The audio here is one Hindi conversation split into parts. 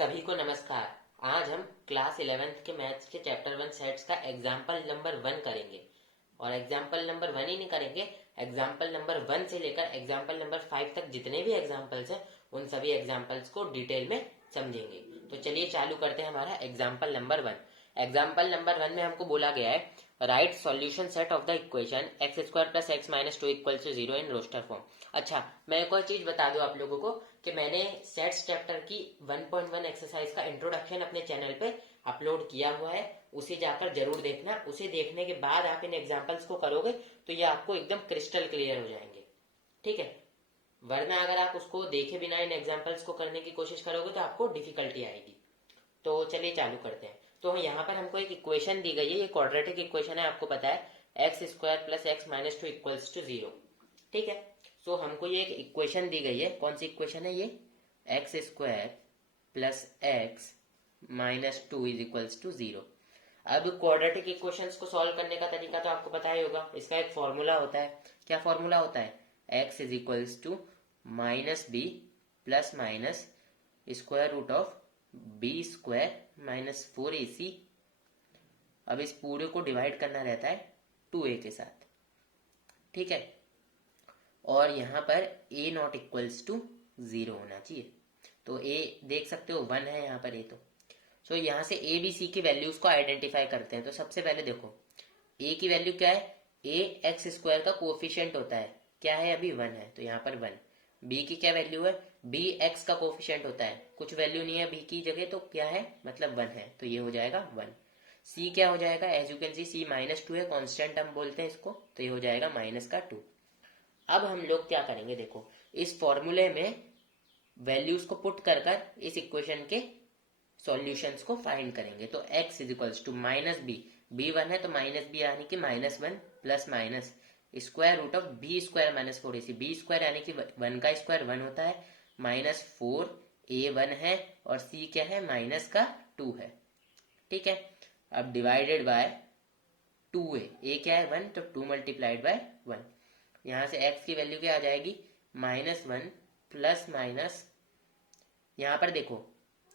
सभी को नमस्कार। आज हम क्लास 11th के मैथ्स के चैप्टर 1 सेट्स का एग्जाम्पल नंबर 1 करेंगे। और एग्जाम्पल नंबर 1 ही नहीं करेंगे, एग्जाम्पल नंबर 1 से लेकर एग्जाम्पल नंबर 5 तक जितने भी एग्जाम्पल्स हैं उन सभी एग्जाम्पल्स को डिटेल में समझेंगे। तो चलिए चालू करते हैं हमारा एग्जाम्पल नंबर 1। एग्जाम्पल नंबर 1 में हमको बोला गया है write solution set of the equation x square plus x minus two equal to zero in roster form. अच्छा, मैं एक और चीज बता दूं आप लोगों को कि मैंने सेट्स चैप्टर की 1.1 एक्सरसाइज का इंट्रोडक्शन अपने चैनल पे अपलोड किया हुआ है, उसे जाकर जरूर देखना। उसे देखने के बाद आप इन एग्जाम्पल्स को करोगे तो ये आपको एकदम क्रिस्टल क्लियर हो जाएंगे, ठीक है। वरना अगर आप उसको देखे बिना इन एग्जाम्पल्स को करने की कोशिश करोगे तो आपको डिफिकल्टी आएगी। तो चलिए चालू करते हैं। तो यहाँ पर हमको एक इक्वेशन दी गई है, ये क्वाड्रेटिक इक्वेशन है, आपको पता है x square plus x minus two equals to zero, ठीक है। सो हमको ये एक इक्वेशन दी गई है। कौन सी इक्वेशन है ये? X square plus x minus two is equals to zero. अब क्वाड्रेटिक इक्वेशंस को सॉल्व करने का तरीका तो आपको पता ही होगा। इसका एक फॉर्मूला होता है। क्या फॉर्मूला होता है? X is equals to minus b plus minus square root of b square minus 4ac। अब इस पूरे को डिवाइड करना रहता है 2a के साथ, ठीक है। और यहाँ पर a not equals to zero होना चाहिए। तो a देख सकते हो 1 है यहाँ पर a। तो यहाँ से a b c की वैल्यूज को आइडेंटिफाई करते हैं। तो सबसे पहले देखो a की वैल्यू क्या है? a एक्स स्क्वायर का कोफिशिएंट होता है, क्या है? अभी 1 है तो यहाँ पर 1। b की क्या वैल्यू है? b x का कोफिशिएंट होता है, कुछ वैल्यू नहीं है b की जगह, तो क्या है? मतलब 1 है, तो ये हो जाएगा 1। c क्या हो जाएगा? As you can see c minus two है, कॉन्स्टेंट हम बोलते हैं इसको, तो ये हो जाएगा माइनस का 2। अब हम लोग क्या करेंगे, देखो इस फॉर्मूले में वैल्यूज को पुट कर कर इस इक्वेशन के सॉल्यूशंस को फाइंड करेंगे। तो x is equals to minus b 1 है तो माइनस बी यानी कि minus 1 plus minus square root of b square minus 4ac। B square यानी कि 1 का स्क्वायर 1 होता है, माइनस 4a1 है और c क्या है? माइनस का 2 है, ठीक है। अब डिवाइडेड बाय 2a, a क्या है? 1, तो 2 मल्टीप्लाइड बाय 1। यहाँ से x की वैल्यू क्या आ जाएगी? माइनस 1 प्लस माइनस, यहाँ पर देखो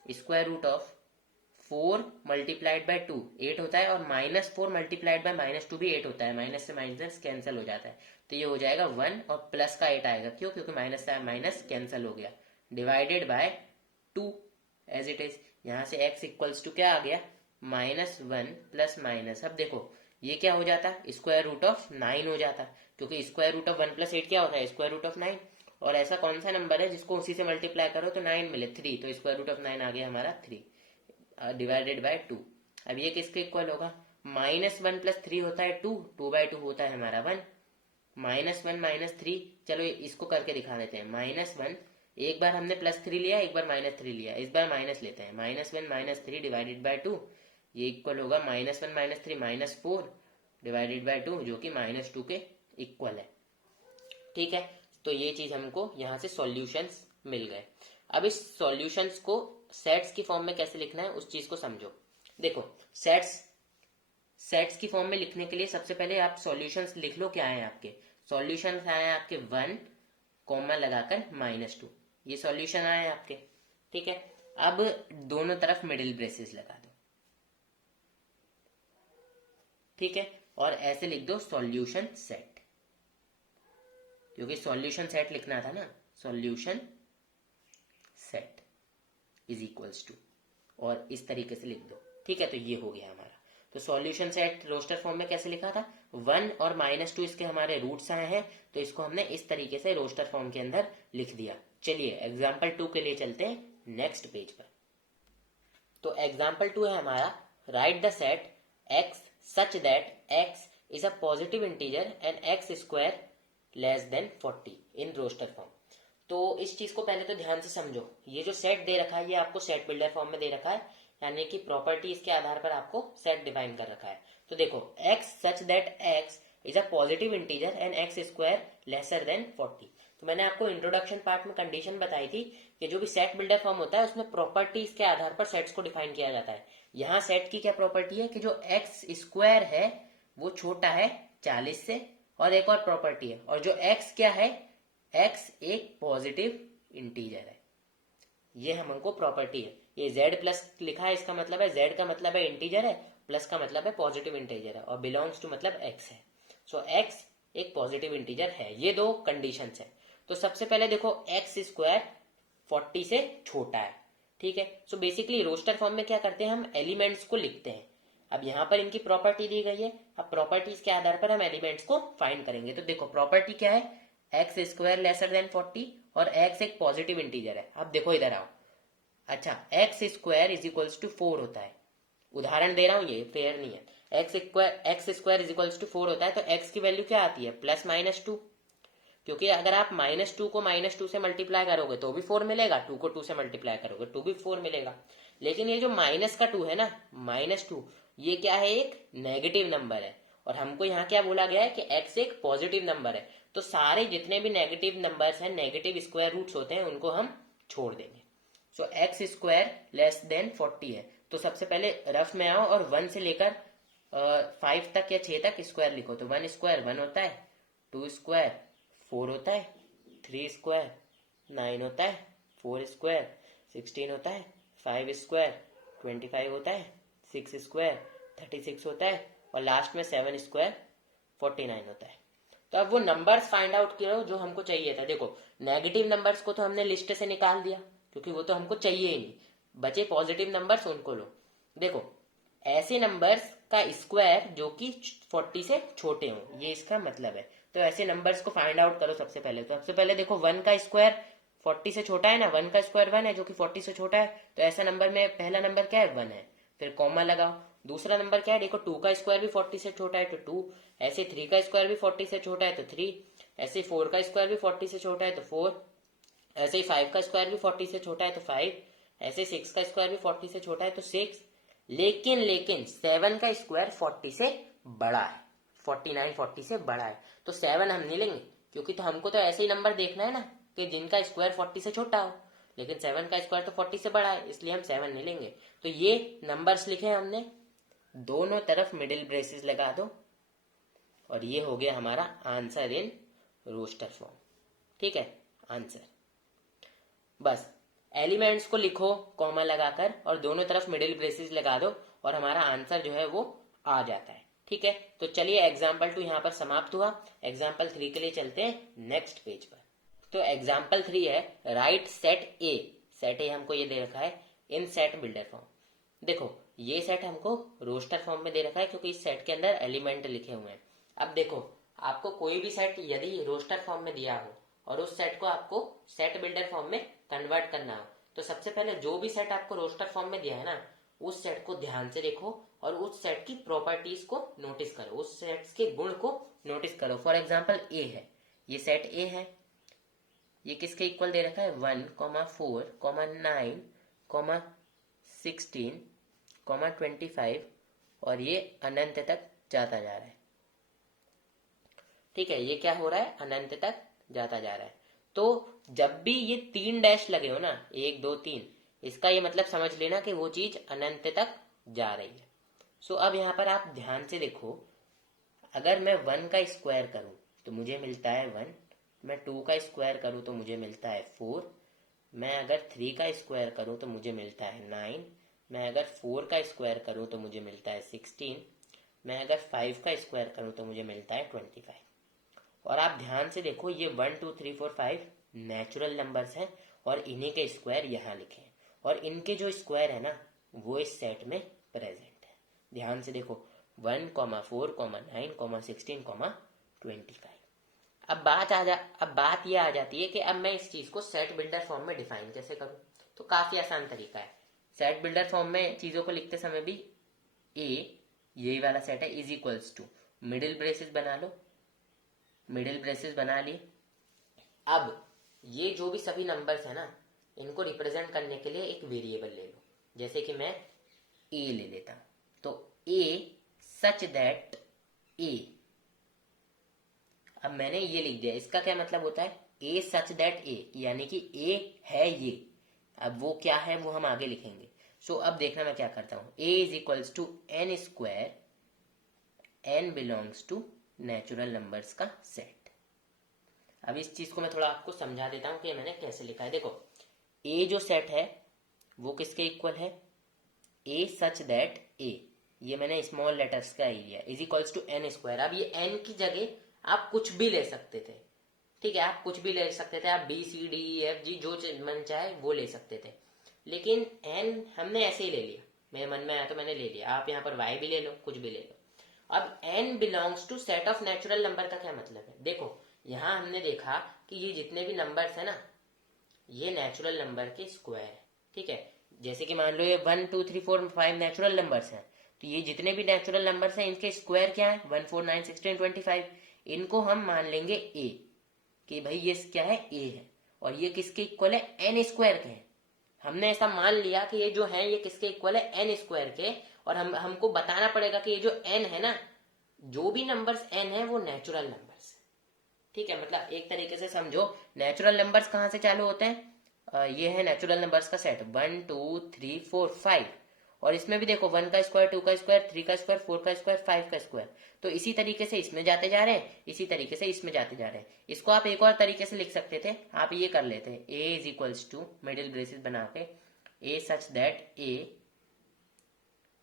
square root of 4 multiplied by 2 8 होता है, और माइनस 4 मल्टीप्लाइड बाय माइनस 2 भी 8 होता है। माइनस से माइनस कैंसिल हो जाता है, तो ये हो जाएगा 1 और प्लस का 8 आएगा। क्यों? क्योंकि माइनस से माइनस कैंसिल हो गया। Divided by 2 as it is. यहाँ से x इक्वल्स टू क्या आ गया? माइनस 1 प्लस माइनस, अब देखो ये क्या हो जाता? स्क्वायर रूट ऑफ 9 हो जाता, क्योंकि स्क्वायर रूट ऑफ 1 प्लस 8 क्या होता है? Square root of 9। और ऐसा कौन सा नंबर है जिसको उसी से मल्टीप्लाई करो तो 9 मिले? 3, तो स्क्वायर रूट ऑफ 9 आ गया हमारा 3 डिवाइडेड बाय 2। अब ये किसके इक्वल होगा? माइनस 1 प्लस 3 होता है 2, 2/2 होता है हमारा 1। माइनस 1 माइनस 3, चलो इसको करके दिखा देते हैं। माइनस 1, एक बार हमने प्लस 3 लिया, एक बार माइनस 3 लिया, इस बार माइनस लेते हैं। माइनस 1 माइनस 3 डिवाइडेड बाय 2, ये इक्वल होगा minus 1 minus 3 minus 4 divided by 2, जो कि माइनस 2 के इक्वल है, ठीक है। तो ये चीज हमको यहाँ से सॉल्यूशंस मिल गए। अब इस सॉल्यूशंस को सेट्स की फॉर्म में कैसे लिखना है उस चीज को समझो। देखो सेट्स की फॉर्म में लिखने के लिए सबसे पहले आप सॉल्यूशंस लिख लो। क्या है आपके सॉल्यूशंस? आए आपके 1 कॉमा लगाकर माइनस 2, ये सॉल्यूशन आए आपके, ठीक है। अब दोनों तरफ मिडिल ब्रेसेस लगा दो, ठीक है, और ऐसे लिख दो सॉल्यूशन सेट, क्योंकि सॉल्यूशन सेट लिखना था ना। Solution set is equals to, और इस तरीके से लिख दो, ठीक है। तो ये हो गया हमारा। तो सॉल्यूशन सेट रोस्टर फॉर्म में कैसे लिखा था? 1 और माइनस 2 इसके हमारे रूट्स आए हैं, तो इसको हमने इस तरीके से रोस्टर फॉर्म के अंदर लिख दिया। चलिए एग्जाम्पल 2 के लिए चलते हैं नेक्स्ट पेज पर। तो एग्जाम्पल 2 है हमारा write the set x such that x is a positive integer and x square less than 40 in roster form. तो इस चीज को पहले तो ध्यान से समझो। ये जो सेट दे रखा है ये आपको सेट बिल्डर फॉर्म में दे रखा है, यानी कि प्रॉपर्टीज के आधार पर आपको सेट डिफाइन कर रखा है। तो देखो x such that x is a positive integer and x square lesser than 40। तो मैंने आपको इंट्रोडक्शन पार्ट में कंडीशन बताई थी कि जो भी सेट बिल्डर फॉर्म होता है उसमें प्रॉपर्टीज के आधार पर सेट्स को डिफाइन किया जाता है। यहाँ सेट की क्या प्रॉपर्टी है कि जो x स्क्वायर है वो छोटा है 40 से, और एक और प्रॉपर्टी है, और जो x क्या है? x एक पॉजिटिव इंटीजर है, ये हमको प्रॉपर्टी है। ये z प्लस लिखा है, इसका मतलब है z का मतलब है इंटीजर है, प्लस का मतलब है पॉजिटिव इंटीजर है, और बिलोंग्स टू मतलब x है। सो x एक पॉजिटिव इंटीजर है। ये दो कंडीशंस है। तो सबसे पहले देखो x स्क्वायर 40 से छोटा है, ठीक है। सो बेसिकली रोस्टर फॉर्म में क्या करते हैं, हम एलिमेंट्स को लिखते हैं। अब यहाँ पर इनकी प्रॉपर्टी दी गई है, अब प्रॉपर्टीज के आधार पर हम एलिमेंट्स को फाइंड करेंगे। तो देखो प्रॉपर्टी क्या है, एक्स स्क्वायर लेसर देन 40 और x एक पॉजिटिव इंटीजर है। अब देखो इधर आओ, अच्छा x square is equals to 4 होता है, उदाहरण दे रहा हूं, ये फेयर नहीं है। X square is equals to 4 होता है, तो x की वैल्यू क्या आती है, प्लस माइनस 2, क्योंकि अगर आप -2 को -2 से मल्टीप्लाई करोगे तो भी 4 मिलेगा, 2 को 2 से मल्टीप्लाई करोगे तो भी 4 मिलेगा। लेकिन ये जो माइनस का 2 है ना, -2, ये क्या है, एक नेगेटिव नंबर है। और हमको यहाँ क्या बोला गया है कि x एक पॉजिटिव नंबर है, तो सारे जितने भी नेगेटिव नंबर्स हैं, नेगेटिव स्क्वायर रूट्स होते हैं, उनको हम छोड़ देंगे। सो एक्स स्क्वायर लेस देन 40 है, तो सबसे पहले रफ में आओ और 1 से लेकर 5 तक या 6 तक स्क्वायर लिखो। तो 1 स्क्वायर 1 होता है, 2 स्क्वायर 4 होता है, 3 स्क्वायर 9 होता है, 4 स्क्वायर 16 होता है, 5 स्क्वायर 25 होता है, 6 स्क्वायर 36 होता है, और लास्ट में 7 स्क्वायर 49 होता है। तो अब वो नंबर्स फाइंड आउट करो जो हमको चाहिए था। देखो नेगेटिव नंबर्स को तो हमने लिस्ट से निकाल दिया, क्योंकि वो तो हमको चाहिए ही नहीं। बचे पॉजिटिव नंबर्स, उनको लो। देखो ऐसे नंबर्स का स्क्वायर जो कि 40 से छोटे हों, ये इसका मतलब है। तो ऐसे नंबर्स को फाइंड आउट करो सबसे पहले। तो सबसे पहले देखो 1 का स्क्वायर 40 से छोटा है ना, 1 का स्क्वायर 1 है जो कि 40 से छोटा है, तो ऐसा नंबर में पहला नंबर क्या है, 1 है। फिर कॉमा लगाओ। दूसरा नंबर क्या है, देखो 2 का स्क्वायर भी 40 से छोटा है तो 2, ऐसे 3 का स्क्वायर भी 40 से छोटा है तो 3, ऐसे 4 का स्क्वायर भी 40 से छोटा है तो 4, ऐसे ही 5 का स्क्वायर भी 40 से छोटा है तो 5, ऐसे 6 का स्क्वायर भी 40 से छोटा है तो 6। लेकिन 7 का स्क्वायर 40 से बड़ा है, 49 40 से बड़ा है, तो 7 हम नहीं लेंगे, क्योंकि तो हमको तो ऐसे ही नंबर देखना है ना कि जिनका स्क्वायर 40 से छोटा हो। लेकिन 7 का स्क्वायर तो 40 से बड़ा है, इसलिए हम 7 नहीं लेंगे। तो ये नंबर्स लिखे हमने, दोनों तरफ मिडिल ब्रेसेस लगा दो, और ये हो गया हमारा आंसर इन रोस्टर फॉर्म। ठीक है, आंसर बस एलिमेंट्स को लिखो कॉमा लगाकर और दोनों तरफ मिडिल ब्रेसेस लगा दो, और हमारा आंसर जो है वो आ जाता है। ठीक है, तो चलिए एग्जाम्पल 2 यहाँ पर समाप्त हुआ। एग्जाम्पल 3 के लिए चलते हैं नेक्स्ट पेज पर। तो एग्जाम्पल 3 है, राइट सेट ए। सेट ए हमको ये दे रखा है इन सेट बिल्डर फॉर्म। देखो ये सेट हमको रोस्टर फॉर्म में दे रखा है, क्योंकि इस सेट के अंदर एलिमेंट लिखे हुए हैं। अब देखो आपको कोई भी सेट यदि रोस्टर फॉर्म में दिया हो और उस सेट को आपको सेट बिल्डर फॉर्म में कन्वर्ट करना हो, तो सबसे पहले जो भी सेट आपको रोस्टर फॉर्म में दिया है ना, उस सेट को ध्यान से देखो और उस सेट की प्रॉपर्टीज को नोटिस करो, उस सेट के गुण को नोटिस करो। फॉर एग्जाम्पल ए है, ये सेट ए है, ये किसके इक्वल दे रखा है, 1, 4, 9, 16, 25, और ये अनंत तक जाता जा रहा है। ठीक है, ये क्या हो रहा है, अनंत तक जाता जा रहा है। तो जब भी ये 3 डैश लगे हो ना, 1 2 3, इसका ये मतलब समझ लेना कि वो चीज अनंत तक जा रही है। सो अब यहाँ पर आप ध्यान से देखो, अगर मैं 1 का स्क्वायर करूं तो मुझे मिलता है 1, मैं 2 का स्क्वायर करूं तो मुझे मिलता है 4, मैं अगर 3 का स्क्वायर करूं तो मुझे मिलता है 9, मैं अगर 4 का स्क्वायर करूं तो मुझे मिलता है 16, मैं अगर 5 का स्क्वायर करूं तो मुझे मिलता है 25। और आप ध्यान से देखो, ये 1 2 3 4 5 नेचुरल नंबर्स हैं, और इन्हीं के स्क्वायर यहाँ लिखे हैं, और इनके जो स्क्वायर है ना वो इस सेट में प्रेजेंट है। ध्यान से देखो 1, 4, 9, 16, 25। अब बात ये आ जाती है कि अब मैं इस चीज को सेट बिल्डर फॉर्म में डिफाइन कैसे करूं। तो काफी आसान तरीका है। सेट बिल्डर फॉर्म में चीजों को लिखते समय भी ए, यही वाला सेट है, is equals to middle braces बना लो, मिडिल ब्रेसेस बना ली। अब ये जो भी सभी नंबर्स है ना, इनको रिप्रेजेंट करने के लिए एक वेरिएबल ले लो, जैसे कि मैं ए ले लेता हूं, तो ए सच दैट ए, अब मैंने ये लिख दिया, इसका क्या मतलब होता है, ए सच दैट ए, यानी कि ए है ये। अब वो क्या है वो हम आगे लिखेंगे। सो अब देखना मैं क्या करता हूं, A is equals to n square, n belongs to natural numbers का सेट। अब इस चीज को मैं थोड़ा आपको समझा देता हूं कि मैंने कैसे लिखा है। देखो ए जो सेट है वो किसके इक्वल है, ए सच दैट ए, ये मैंने स्मॉल लेटर्स का area is equals to n square. अब ये एन की जगह आप कुछ भी ले सकते थे, ठीक है, आप कुछ भी ले सकते थे, आप B C D E F G जो मन चाहे वो ले सकते थे, लेकिन एन हमने ऐसे ही ले लिया, मेरे मन में आया तो मैंने ले लिया। आप यहाँ पर वाई भी ले लो, कुछ भी ले लो। अब n belongs to set of natural number का क्या मतलब है, देखो यहाँ हमने देखा कि ये जितने भी नंबर्स है ना, ये नेचुरल नंबर के स्क्वायर है, ठीक है। जैसे कि मान लो ये 1 2 3 4 5 नेचुरल नंबर्स हैं, तो ये जितने भी नेचुरल नंबर्स हैं इनके स्क्वायर क्या है, 1 4 9 16 25। इनको हम मान लेंगे ए, कि भाई ये क्या है, ए है, और ये किसके इक्वल है, एन स्क्वायर के हैं। हमने ऐसा मान लिया कि ये जो है ये किसके इक्वल है, एन स्क्वायर के, और हमको बताना पड़ेगा कि ये जो एन है ना, जो भी नंबर्स एन है वो नेचुरल नंबर्स, ठीक है। मतलब एक तरीके से समझो, नेचुरल नंबर्स कहाँ से चालू होते हैं, ये है नेचुरल नंबर्स का सेट 1 2 3 4 5, और इसमें भी देखो 1 का स्क्वायर 2 का स्क्वायर 3 का स्क्वायर 4 का स्क्वायर 5 का स्क्वायर। तो इसी तरीके से इसमें जाते जा रहे हैं, इसी तरीके से इसमें जाते जा रहे हैं। इसको आप एक और तरीके से लिख सकते थे, आप ये कर लेते हैं, A is equals to middle braces बना के, A such that A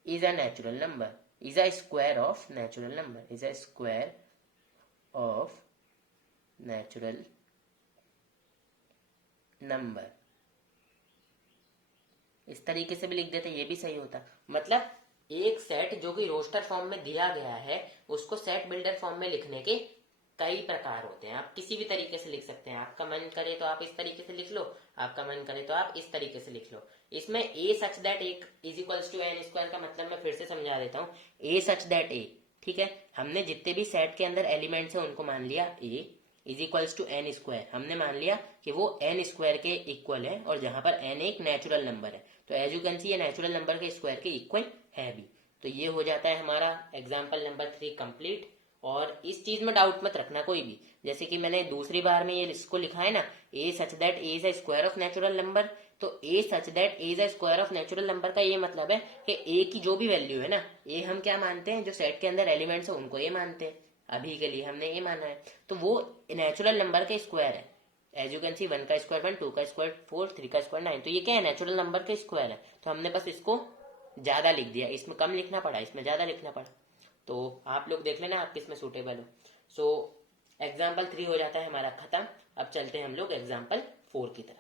is a natural number, is a square of natural number, is a square of natural number. इस तरीके से भी लिख देते, ये भी सही होता। मतलब एक सेट जो कि रोस्टर फॉर्म में दिया गया है उसको सेट बिल्डर फॉर्म में लिखने के कई प्रकार होते हैं, आप किसी भी तरीके से लिख सकते हैं। आपका मन करे तो आप इस तरीके से लिख लो, आपका मन करे तो आप इस तरीके से लिख लो। इसमें A such that A is equals to n square का मतलब मैं फिर से समझा देता हूँ, ए सच दैट ए, ठीक है, हमने जितने भी सेट के अंदर एलिमेंट्स हैं उनको मान लिया A is equals to n square, हमने मान लिया कि वो एन स्क्वायर के इक्वल है, और जहां पर एन एक नेचुरल नंबर है, तो एज यू कैन सी ये नेचुरल नंबर के स्क्वायर के इक्वल है भी। तो ये हो जाता है हमारा एग्जाम्पल नंबर 3 कंप्लीट। और इस चीज में डाउट मत रखना कोई भी, जैसे कि मैंने दूसरी बार में ये इसको लिखा है ना, A such that A is a square of natural number, तो A such that A is a square of natural number का ये मतलब है कि ए की जो भी वैल्यू है ना, ए हम क्या मानते हैं, जो सेट के अंदर एलिमेंट्स है उनको ये मानते हैं, अभी के लिए हमने ये माना है, तो वो नेचुरल नंबर के स्क्वायर है। एज यू कैन सी 1 का स्क्वायर 1 2 का स्क्वायर 4 3 का स्क्वायर 9, तो ये क्या है, नेचुरल नंबर के स्क्वायर है। तो हमने बस इसको ज्यादा लिख दिया, इसमें कम लिखना पड़ा, इसमें ज्यादा लिखना पड़ा। तो आप लोग देख लेना आप किसमें सूटेबल हो। सो एग्जाम्पल 3 हो जाता है हमारा खत्म। अब चलते हैं हम लोग एग्जाम्पल 4 की तरफ।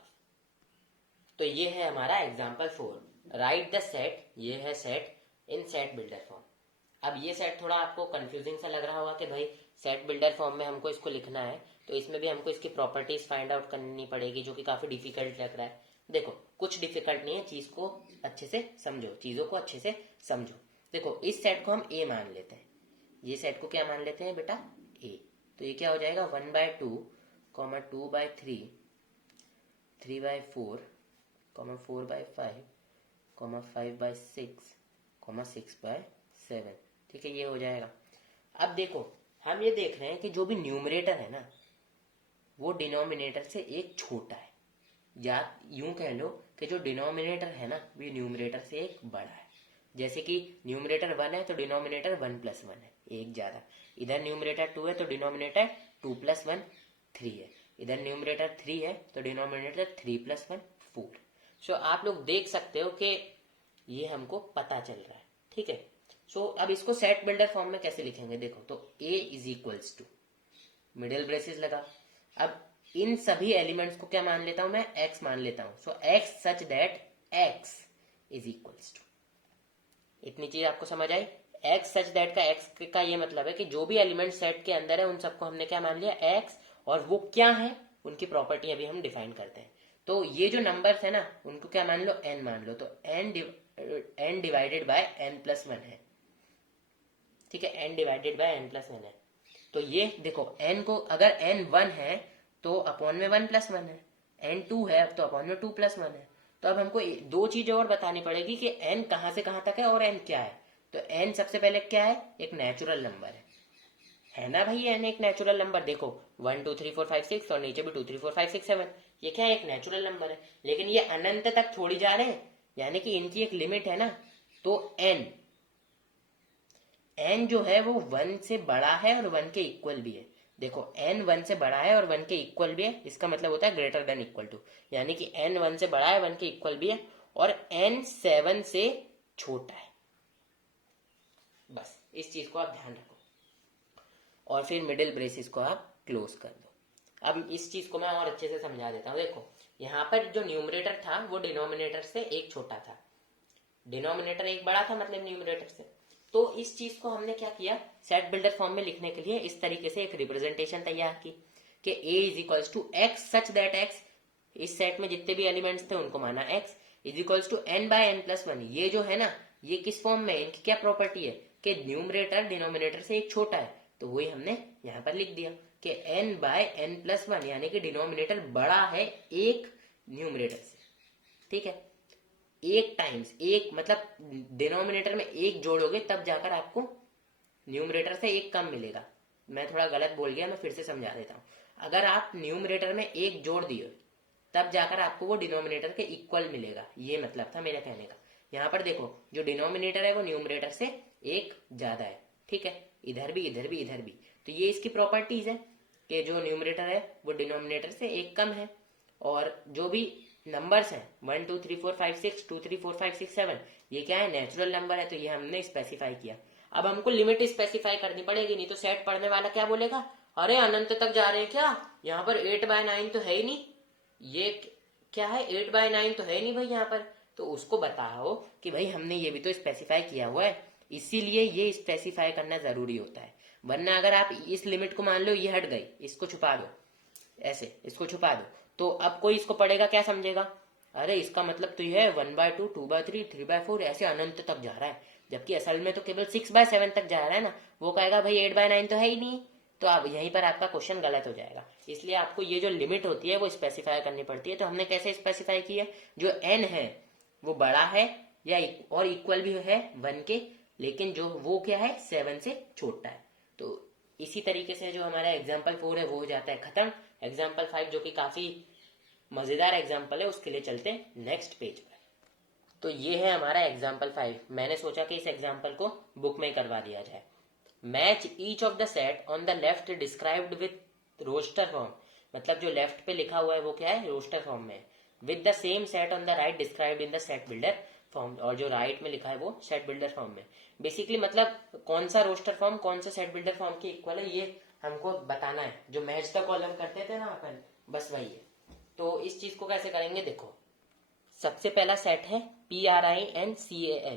तो ये है हमारा एग्जाम्पल 4, राइट द सेट, ये है सेट इन सेट बिल्डर फॉर्म। अब ये सेट थोड़ा आपको कंफ्यूजिंग सा लग रहा होगा कि भाई सेट बिल्डर फॉर्म में हमको इसको लिखना है, तो इसमें भी हमको इसकी प्रॉपर्टीज फाइंड आउट करनी पड़ेगी, जो कि काफी डिफिकल्ट लग रहा है। देखो कुछ डिफिकल्ट नहीं है, चीज को अच्छे से समझो, चीजों को अच्छे से समझो। देखो इस सेट को हम ए मान लेते हैं, ये सेट को क्या मान लेते हैं बेटा, ए। तो ये क्या हो जाएगा, 1/2, 2/3, 3/4, 4/5, 5/6, 6/7, ठीक है, ये हो जाएगा। अब देखो हम ये देख रहे हैं कि जो भी न्यूमरेटर है ना वो डिनोमिनेटर से एक छोटा है, या यूं कह लो कि जो डिनोमिनेटर है ना वो न्यूमरेटर से एक बड़ा है। जैसे कि न्यूमरेटर 1 है तो डिनोमिनेटर 1 + 1 है, एक ज्यादा। इधर न्यूमरेटर 2 है तो डिनोमिनेटर 2 + 1 3 है। इधर न्यूमरेटर 3 है तो डिनोमिनेटर 3 + 1 4। सो आप लोग देख सकते हो कि ये हमको पता चल रहा है, ठीक है। सो अब इसको सेट बिल्डर फॉर्म में कैसे लिखेंगे, देखो तो A is equals to middle braces लगा। अब इन सभी एलिमेंट्स को क्या मान लेता हूं मैं, x मान लेता हूं। So x such that x is equals to, इतनी चीज आपको समझ आई। x सच दैट का x का ये मतलब है कि जो भी एलिमेंट सेट के अंदर है उन सबको हमने क्या मान लिया, x, और वो क्या है उनकी प्रॉपर्टी अभी हम डिफाइन करते हैं। तो ये जो नंबर्स है ना उनको क्या मान लो, n मान लो, तो n डिवाइडेड बाय n+1 है, ठीक है, n डिवाइडेड बाय n+1 है। तो ये देखो n को अगर n 1 है तो अपॉन में 1 + 1 है, n 2 है तो अपॉन में 2 + 1 है। तो अब हमको दो चीजें और बतानी पड़ेगी कि n कहां से कहां तक है और n क्या है। तो n सबसे पहले क्या है, एक नेचुरल नंबर है ना भाई, n एक नेचुरल नंबर। देखो 1 2 3 4 5 6 और नीचे भी 2 3 4 5 6 7, ये क्या है, एक नेचुरल नंबर है। लेकिन ये अनंत तक थोड़ी जा रहे हैं, यानी कि इनकी एक लिमिट है ना। तो n जो है वो 1 से बड़ा है और 1 के इक्वल भी है। देखो n 1 से बड़ा है और 1 के इक्वल भी है, इसका मतलब होता है ग्रेटर देन इक्वल टू, यानी कि n 1 से बड़ा है 1 के इक्वल भी है और n 7 से छोटा है। बस इस चीज को आप ध्यान रखो और फिर मिडिल ब्रेसेस को आप क्लोज कर दो। अब इस चीज को मैं और अच्छे से समझा देता हूँ। देखो यहाँ पर जो न्यूमरेटर था वो डिनोमिनेटर से एक छोटा था, डिनोमिनेटर एक बड़ा था मतलब न्यूमरेटर से। तो इस चीज को हमने क्या किया, सेट बिल्डर फॉर्म में लिखने के लिए इस तरीके से एक रिप्रेजेंटेशन तैयार की कि a is equals to x such that x, इस सेट में जितने भी एलिमेंट्स थे उनको माना x, is equals to n by n plus one. ये जो है ना, ये किस फॉर्म में, इनकी क्या प्रॉपर्टी है कि न्यूमरेटर डिनोमिनेटर से एक छोटा है, तो वही हमने यहाँ पर लिख दिया कि n by n plus one, यानी कि डिनोमिनेटर बड़ा है एक न्यूमरेटर से। ठीक है, एक टाइम्स एक मतलब डिनोमिनेटर में एक जोड़ोगे तब जाकर आपको न्यूमरेटर से एक कम मिलेगा। मैं थोड़ा गलत बोल गया, मैं फिर से समझा देता हूँ। अगर आप न्यूमरेटर में एक जोड़ दिए तब जाकर आपको वो डिनोमिनेटर के इक्वल मिलेगा, ये मतलब था मेरा कहने का। यहाँ पर देखो जो डिनोमिनेटर है वो न्यूमरेटर से एक ज्यादा है। ठीक है, इधर भी इधर भी इधर भी, तो ये इसकी प्रॉपर्टीज है कि जो न्यूमरेटर है वो डिनोमिनेटर से एक कम है। और जो भी नंबर्स हैं 1 2 3 4 5 6 2 3 4 5 6 7, ये क्या है, नेचुरल नंबर है, तो ये हमने स्पेसिफाई किया। अब हमको लिमिट स्पेसिफाई करनी पड़ेगी, नहीं तो सेट पढ़ने वाला क्या बोलेगा, अरे अनंत तक जा रहे हैं क्या, यहाँ पर 8/9 तो है ही नहीं, ये क्या है 8/9 तो है नहीं भाई यहाँ पर। तो उसको बताओ कि भाई हमने ये भी तो स्पेसिफाई किया हुआ है, इसीलिए ये स्पेसिफाई करना जरूरी होता है। वरना अगर आप इस लिमिट को मान लो ये हट गई, इसको छुपा दो, ऐसे इसको छुपा दो, तो अब कोई इसको पढ़ेगा क्या समझेगा, अरे इसका मतलब तो ये है 1/2 2/3 3/4 ऐसे अनंत तक जा रहा है, जबकि असल में तो केवल 6/7 तक जा रहा है ना। वो कहेगा भाई 8/9 तो है ही नहीं, तो अब यहीं पर आपका क्वेश्चन गलत हो जाएगा। इसलिए आपको ये जो लिमिट होती है वो स्पेसिफाई करनी पड़ती है। तो हमने कैसे स्पेसिफाई किया, जो n है वो बड़ा है या और इक्वल भी है 1 के, लेकिन जो वो क्या है 7 से छोटा है। तो इसी तरीके से जो हमारा एग्जाम्पल 4 है वो हो जाता है खत्म। एग्जाम्पल 5 जो कि काफी मजेदार एग्जाम्पल है, उसके लिए चलते हैं नेक्स्ट पेज पर। तो ये है हमारा एग्जाम्पल 5। मैंने सोचा कि इस एग्जाम्पल को बुक में करवा दिया जाए। Match each of the set on the left described with roster form, मतलब जो लेफ्ट पे लिखा हुआ है वो क्या है, रोस्टर फॉर्म में, with the same set on the right described in the set builder form, और जो राइट में लिखा है वो सेट बिल्डर फॉर्म में। बेसिकली मतलब कौन सा रोस्टर फॉर्म कौन सा सेट बिल्डर फॉर्म के इक्वल है ये हमको बताना है। जो मैच द कॉलम करते थे ना अपन, बस वही है। तो इस चीज को कैसे करेंगे, देखो सबसे पहला सेट है PRINCAL,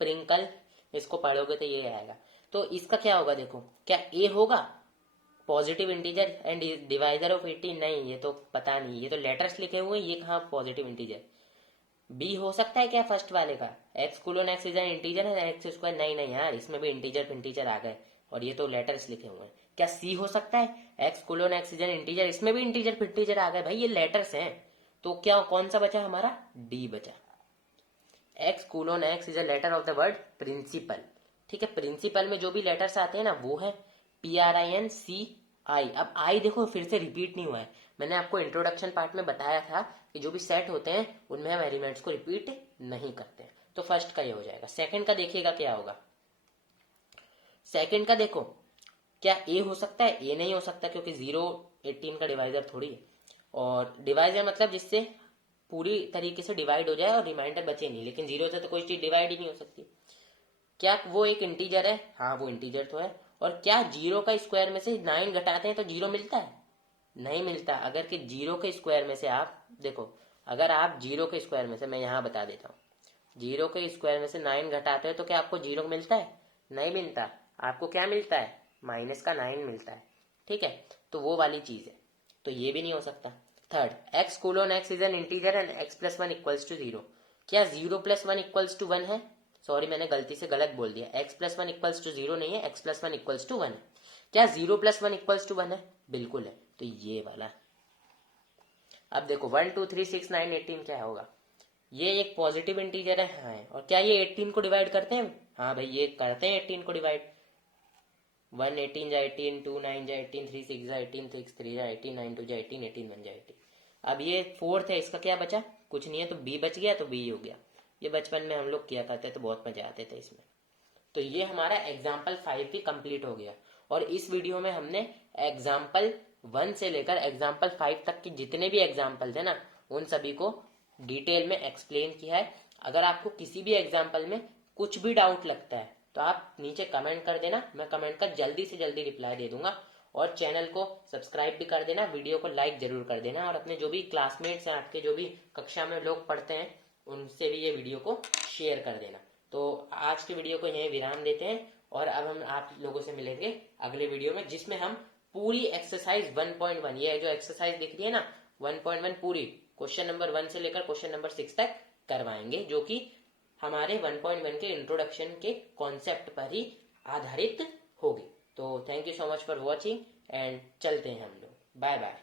प्रिंकल, इसको पढ़ोगे तो ये आएगा। तो इसका क्या होगा, देखो क्या ए होगा positive integer and divisor of 18, नहीं ये तो पता नहीं, ये तो लेटर्स लिखे हुए हैं, ये कहाँ पॉजिटिव इंटीजर। बी हो सकता है क्या फर्स्ट वाले का, x colon x is an integer है एक्स स्क्वायर, नहीं नहीं यार इसमें भी इंटीजर आ गए और ये तो लेटर्स लिखे हुए हैं। क्या सी हो सकता है x colon x is an integer, इसमें भी इंटीजर आ गए, भाई ये लेटर्स हैं। तो क्या कौन सा बचा हमारा, डी बचा, x colon x is a letter of the word principal. ठीक है, प्रिंसिपल में जो भी लेटर्स आते हैं ना वो है PRINCI। अब आई देखो फिर से रिपीट नहीं हुआ है, मैंने आपको इंट्रोडक्शन पार्ट में बताया था कि जो भी सेट होते हैं उनमें हम एलिमेंट्स को रिपीट नहीं करते। तो फर्स्ट का ये हो जाएगा। सेकंड का देखिएगा क्या होगा, सेकंड का देखो क्या ए हो सकता है, ए नहीं हो सकता क्योंकि 0 18 का डिवाइजर थोड़ी है, और डिवाइजर मतलब जिससे पूरी तरीके से डिवाइड हो जाए और रिमाइंडर बचे नहीं, लेकिन 0 से तो कोई चीज डिवाइड ही नहीं हो सकती। क्या वो एक इंटीजर है, हाँ वो इंटीजर तो है। और क्या 0 का स्क्वायर में से 9 घटाते हैं तो 0 मिलता है, नहीं मिलता। अगर कि 0 के स्क्वायर में से आप देखो, अगर आप 0 के स्क्वायर में से, मैं यहाँ बता देता हूँ, 0 के स्क्वायर में से 9 घटाते हो तो क्या आपको 0 मिलता है, नहीं मिलता। आपको क्या मिलता है, माइनस का 9 मिलता है। ठीक है, तो वो वाली चीज है, तो ये भी नहीं हो सकता। Third, x colon x is an integer and x plus 1 equals to 0, क्या 0 + 1 इक्वल्स टू 1 है, सॉरी मैंने गलती से गलत बोल दिया, x + 1 इक्वल्स टू 0 नहीं है, x + 1 इक्वल्स टू 1 है। क्या 0 + 1 इक्वल्स टू 1 है, बिल्कुल है, तो ये वाला। अब देखो 1 2 3 6 9 18 क्या होगा, ये एक पॉजिटिव इंटीजर है, हाँ है। और क्या ये 18 को डिवाइड करते हैं, हाँ भाई ये करते हैं 18 को डिवाइड। 1 18 जा 18, 2 9 जा 18, 3 6 जा 18, 6 3 जा 18, 9 2 जा 18, 18 1 जा 18। अब ये फोर्थ है, इसका क्या बचा, कुछ नहीं है, तो बी बच गया, तो बी हो गया। ये बचपन में हम लोग किया करते तो बहुत मजा आते थे इसमें। तो ये हमारा एग्जाम्पल 5 भी कंप्लीट हो गया। और इस वीडियो में हमने एग्जाम्पल 1 से लेकर एग्जाम्पल 5 तक के जितने भी एग्जाम्पल थे ना, उन सभी को डिटेल में एक्सप्लेन किया है। अगर आपको किसी भी एग्जाम्पल में कुछ भी डाउट लगता है तो आप नीचे कमेंट कर देना, मैं कमेंट का जल्दी से जल्दी रिप्लाई दे दूंगा। और चैनल को सब्सक्राइब भी कर देना, वीडियो को लाइक जरूर कर देना, और अपने जो भी क्लासमेट्स हैं, आपके जो भी कक्षा में लोग पढ़ते हैं, उनसे भी ये वीडियो को शेयर कर देना। तो आज की वीडियो को यहीं विराम देते हैं, और अब हम आप लोगों से मिलेंगे अगले वीडियो में, जिसमें हम पूरी एक्सरसाइज 1.1, ये जो एक्सरसाइज दिख रही है ना 1.1, पूरी क्वेश्चन नंबर 1 से लेकर क्वेश्चन नंबर 6 तक करवाएंगे, जो कि हमारे 1.1 के इंट्रोडक्शन के कॉन्सेप्ट पर ही आधारित होगी। तो thank you so much for watching and चलते हैं हम लोग। Bye bye.